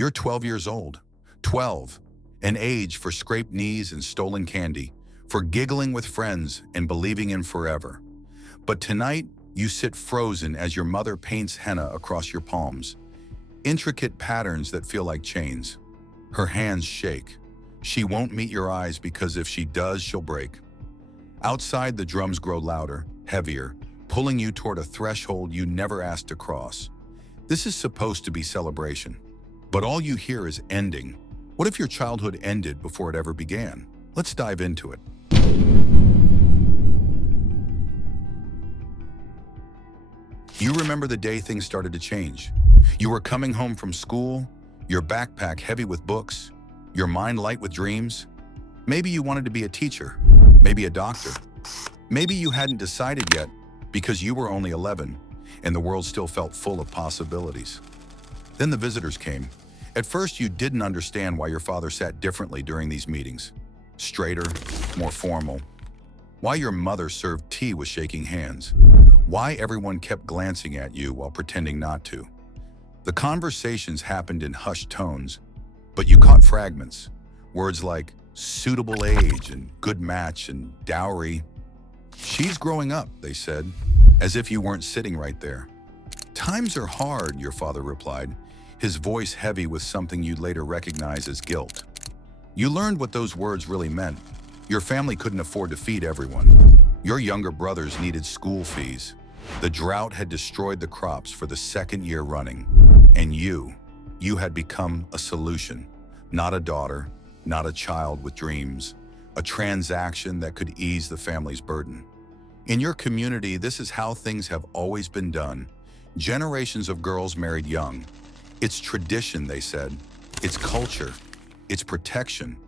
You're 12 years old. 12. An age for scraped knees and stolen candy, for giggling with friends and believing in forever. But tonight, you sit frozen as your mother paints henna across your palms. Intricate patterns that feel like chains. Her hands shake. She won't meet your eyes because if she does, she'll break. Outside, the drums grow louder, heavier, pulling you toward a threshold you never asked to cross. This is supposed to be celebration, but all you hear is ending. What if your childhood ended before it ever began? Let's dive into it. You remember the day things started to change. You were coming home from school, your backpack heavy with books, your mind light with dreams. Maybe you wanted to be a teacher, maybe a doctor. Maybe you hadn't decided yet because you were only 11 and the world still felt full of possibilities. Then the visitors came. At first, you didn't understand why your father sat differently during these meetings. Straighter, more formal. Why your mother served tea with shaking hands. Why everyone kept glancing at you while pretending not to. The conversations happened in hushed tones, but you caught fragments. Words like suitable age and good match and dowry. She's growing up, they said, as if you weren't sitting right there. Times are hard, your father replied, his voice heavy with something you'd later recognize as guilt. You learned what those words really meant. Your family couldn't afford to feed everyone. Your younger brothers needed school fees. The drought had destroyed the crops for the second year running. And you had become a solution, not a daughter, not a child with dreams, a transaction that could ease the family's burden. In your community, this is how things have always been done. Generations of girls married young. It's tradition, they said. It's culture. It's protection.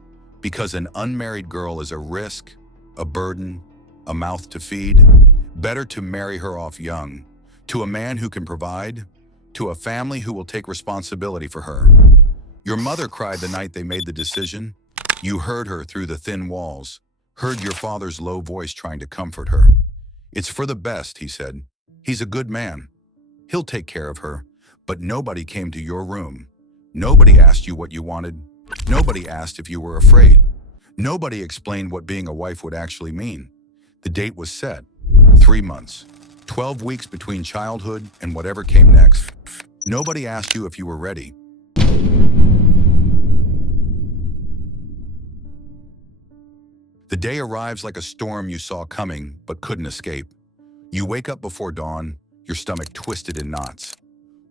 Because an unmarried girl is a risk, a burden, a mouth to feed. Better to marry her off young, to a man who can provide, to a family who will take responsibility for her. Your mother cried the night they made the decision. You heard her through the thin walls, heard your father's low voice trying to comfort her. It's for the best, he said. He's a good man. He'll take care of her. But nobody came to your room. Nobody asked you what you wanted. Nobody asked if you were afraid. Nobody explained what being a wife would actually mean. The date was set. 3 months. 12 weeks between childhood and whatever came next. Nobody asked you if you were ready. The day arrives like a storm you saw coming but couldn't escape. You wake up before dawn, your stomach twisted in knots.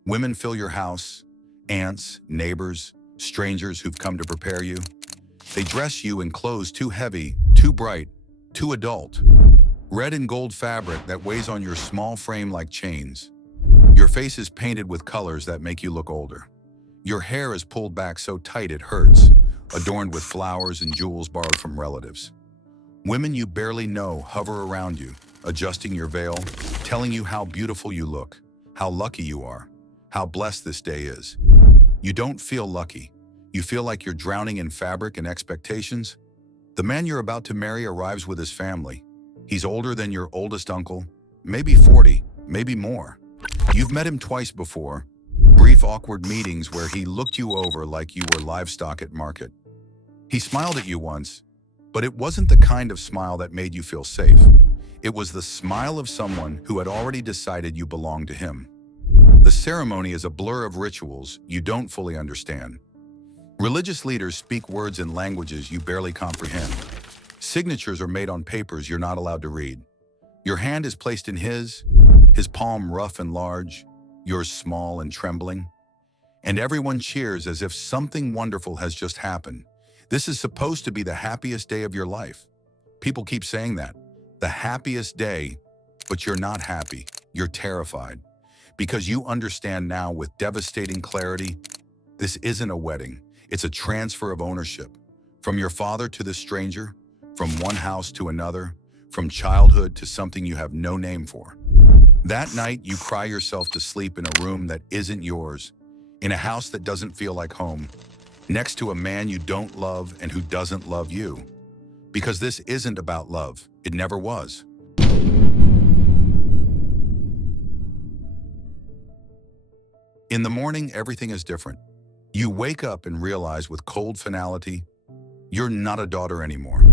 Women fill your house, aunts, neighbors, strangers who've come to prepare you. They dress you in clothes too heavy, too bright, too adult. Red and gold fabric that weighs on your small frame like chains. Your face is painted with colors that make you look older. Your hair is pulled back so tight it hurts, adorned with flowers and jewels borrowed from relatives. Women you barely know hover around you, adjusting your veil, telling you how beautiful you look, how lucky you are, how blessed this day is. You don't feel lucky. You feel like you're drowning in fabric and expectations. The man you're about to marry arrives with his family. He's older than your oldest uncle, maybe 40, maybe more. You've met him twice before, brief awkward meetings where he looked you over like you were livestock at market. He smiled at you once, but it wasn't the kind of smile that made you feel safe. It was the smile of someone who had already decided you belonged to him. The ceremony is a blur of rituals you don't fully understand. Religious leaders speak words in languages you barely comprehend. Signatures are made on papers you're not allowed to read. Your hand is placed in his palm rough and large, yours small and trembling. And everyone cheers as if something wonderful has just happened. This is supposed to be the happiest day of your life. People keep saying that, the happiest day, but you're not happy, you're terrified. Because you understand now with devastating clarity, this isn't a wedding, it's a transfer of ownership. From your father to this stranger, from one house to another, from childhood to something you have no name for. That night, you cry yourself to sleep in a room that isn't yours, in a house that doesn't feel like home, next to a man you don't love and who doesn't love you. Because this isn't about love. It never was. In the morning, everything is different. You wake up and realize with cold finality, you're not a daughter anymore.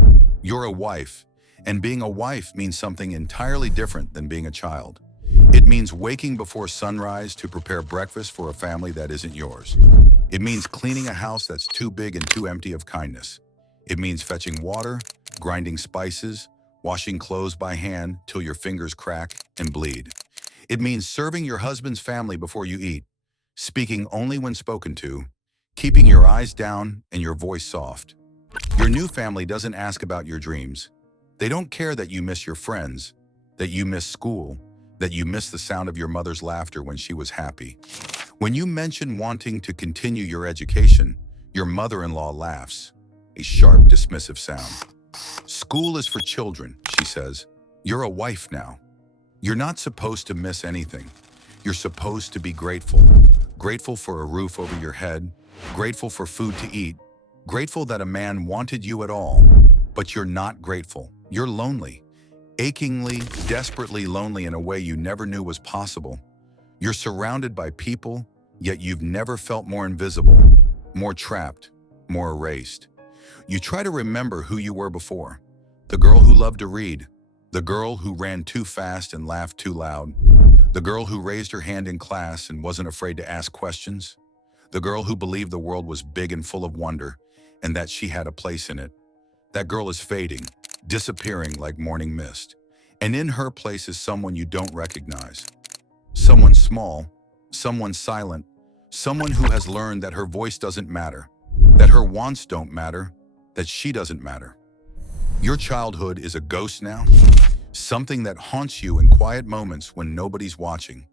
You're a wife, and being a wife means something entirely different than being a child. It means waking before sunrise to prepare breakfast for a family that isn't yours. It means cleaning a house that's too big and too empty of kindness. It means fetching water, grinding spices, washing clothes by hand till your fingers crack and bleed. It means serving your husband's family before you eat, speaking only when spoken to, keeping your eyes down and your voice soft. Your new family doesn't ask about your dreams. They don't care that you miss your friends, that you miss school, that you miss the sound of your mother's laughter when she was happy. When you mention wanting to continue your education, your mother-in-law laughs, a sharp, dismissive sound. School is for children, she says. You're a wife now. You're not supposed to miss anything. You're supposed to be grateful. Grateful for a roof over your head, grateful for food to eat, grateful that a man wanted you at all. But you're not grateful. You're lonely. Achingly, desperately lonely in a way you never knew was possible. You're surrounded by people, yet you've never felt more invisible, more trapped, more erased. You try to remember who you were before. The girl who loved to read, the girl who ran too fast and laughed too loud, the girl who raised her hand in class and wasn't afraid to ask questions, the girl who believed the world was big and full of wonder and that she had a place in it. That girl is fading, disappearing like morning mist. And in her place is someone you don't recognize. Someone small, someone silent, someone who has learned that her voice doesn't matter, that her wants don't matter, that she doesn't matter. Your childhood is a ghost now, something that haunts you in quiet moments when nobody's watching.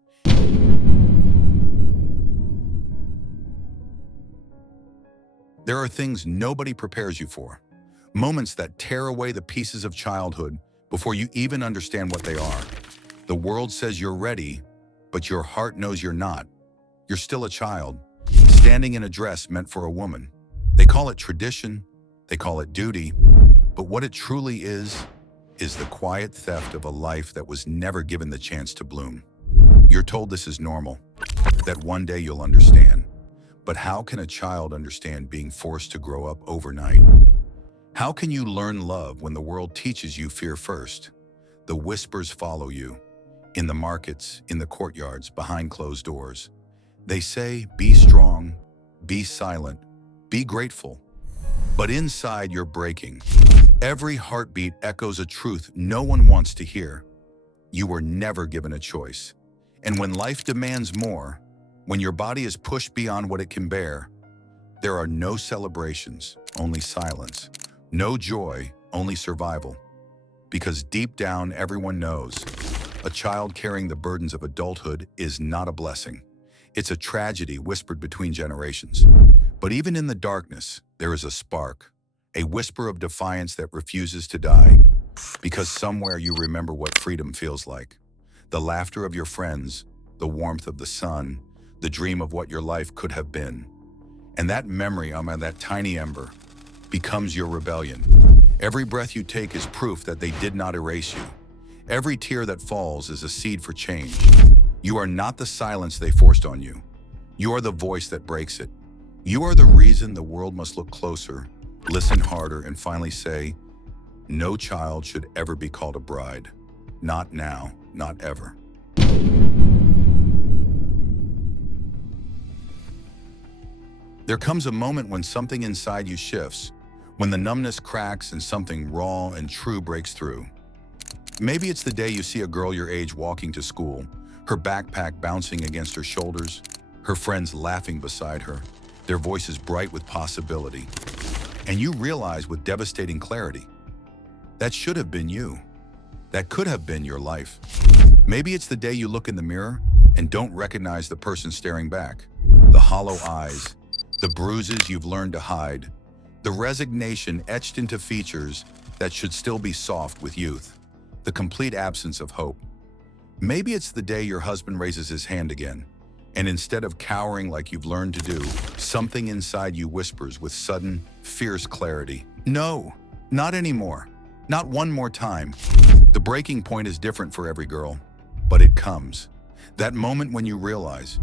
There are things nobody prepares you for, moments that tear away the pieces of childhood before you even understand what they are. The world says you're ready, but your heart knows you're not. You're still a child, standing in a dress meant for a woman. They call it tradition, they call it duty, but what it truly is the quiet theft of a life that was never given the chance to bloom. You're told this is normal, that one day you'll understand. But how can a child understand being forced to grow up overnight? How can you learn love when the world teaches you fear first? The whispers follow you, in the markets, in the courtyards, behind closed doors. They say, be strong, be silent, be grateful. But inside you're breaking. Every heartbeat echoes a truth no one wants to hear. You were never given a choice. And when life demands more, when your body is pushed beyond what it can bear, there are no celebrations, only silence. No joy, only survival. Because deep down, everyone knows a child carrying the burdens of adulthood is not a blessing. It's a tragedy whispered between generations. But even in the darkness, there is a spark, a whisper of defiance that refuses to die. Because somewhere you remember what freedom feels like. The laughter of your friends, the warmth of the sun, the dream of what your life could have been. And that memory on that tiny ember becomes your rebellion. Every breath you take is proof that they did not erase you. Every tear that falls is a seed for change. You are not the silence they forced on you. You are the voice that breaks it. You are the reason the world must look closer, listen harder, and finally say, no child should ever be called a bride. Not now, not ever. There comes a moment when something inside you shifts, when the numbness cracks and something raw and true breaks through. Maybe it's the day you see a girl your age walking to school, her backpack bouncing against her shoulders, her friends laughing beside her, their voices bright with possibility. And you realize with devastating clarity, that should have been you. That could have been your life. Maybe it's the day you look in the mirror and don't recognize the person staring back, the hollow eyes, the bruises you've learned to hide, the resignation etched into features that should still be soft with youth, the complete absence of hope. Maybe it's the day your husband raises his hand again, and instead of cowering like you've learned to do, something inside you whispers with sudden, fierce clarity, no, not anymore, not one more time. The breaking point is different for every girl, but it comes. That moment when you realize,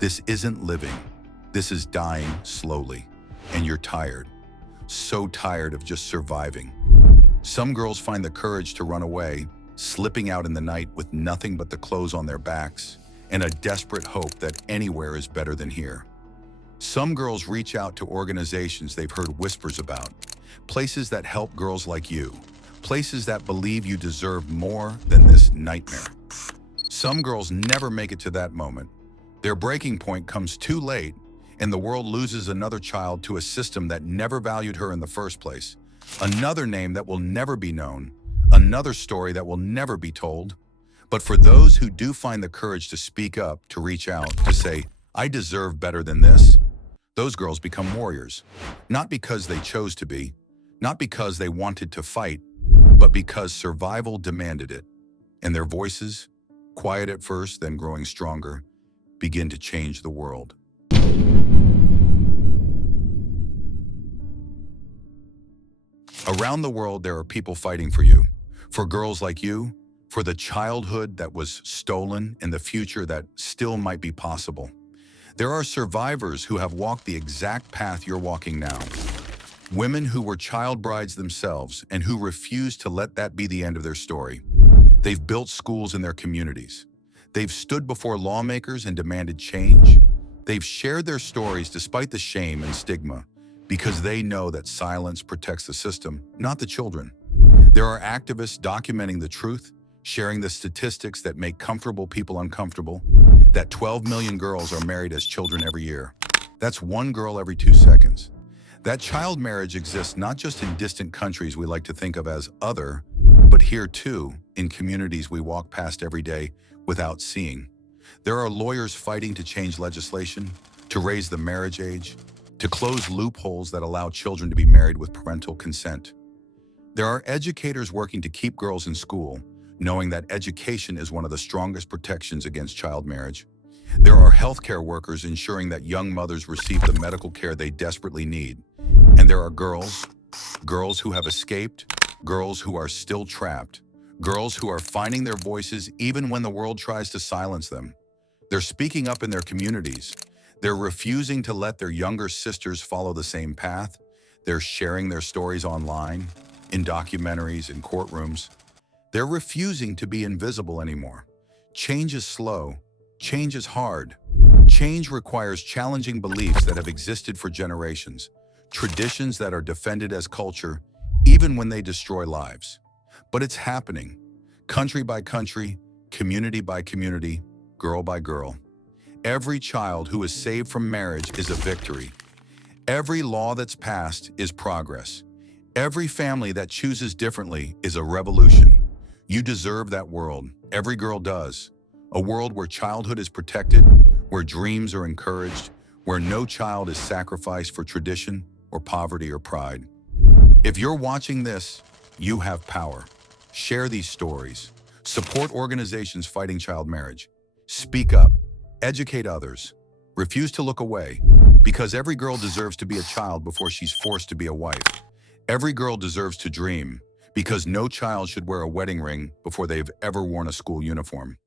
this isn't living. This is dying slowly, and you're tired. So tired of just surviving. Some girls find the courage to run away, slipping out in the night with nothing but the clothes on their backs and a desperate hope that anywhere is better than here. Some girls reach out to organizations they've heard whispers about, places that help girls like you, places that believe you deserve more than this nightmare. Some girls never make it to that moment. Their breaking point comes too late, and the world loses another child to a system that never valued her in the first place. Another name that will never be known, another story that will never be told. But for those who do find the courage to speak up, to reach out, to say, I deserve better than this, those girls become warriors. Not because they chose to be, not because they wanted to fight, but because survival demanded it. And their voices, quiet at first, then growing stronger, begin to change the world. Around the world, there are people fighting for you, for girls like you, for the childhood that was stolen and the future that still might be possible. There are survivors who have walked the exact path you're walking now. Women who were child brides themselves and who refuse to let that be the end of their story. They've built schools in their communities. They've stood before lawmakers and demanded change. They've shared their stories despite the shame and stigma, because they know that silence protects the system, not the children. There are activists documenting the truth, sharing the statistics that make comfortable people uncomfortable, that 12 million girls are married as children every year. That's one girl every 2 seconds. That child marriage exists not just in distant countries we like to think of as other, but here too, in communities we walk past every day without seeing. There are lawyers fighting to change legislation, to raise the marriage age, to close loopholes that allow children to be married with parental consent. There are educators working to keep girls in school, knowing that education is one of the strongest protections against child marriage. There are healthcare workers ensuring that young mothers receive the medical care they desperately need. And there are girls who have escaped, girls who are still trapped, girls who are finding their voices even when the world tries to silence them. They're speaking up in their communities. They're refusing to let their younger sisters follow the same path. They're sharing their stories online, in documentaries, in courtrooms. They're refusing to be invisible anymore. Change is slow. Change is hard. Change requires challenging beliefs that have existed for generations, traditions that are defended as culture, even when they destroy lives. But it's happening, country by country, community by community, girl by girl. Every child who is saved from marriage is a victory. Every law that's passed is progress. Every family that chooses differently is a revolution. You deserve that world. Every girl does. A world where childhood is protected, where dreams are encouraged, where no child is sacrificed for tradition or poverty or pride. If you're watching this, you have power. Share these stories. Support organizations fighting child marriage. Speak up. Educate others. Refuse to look away, because every girl deserves to be a child before she's forced to be a wife. Every girl deserves to dream, because no child should wear a wedding ring before they've ever worn a school uniform.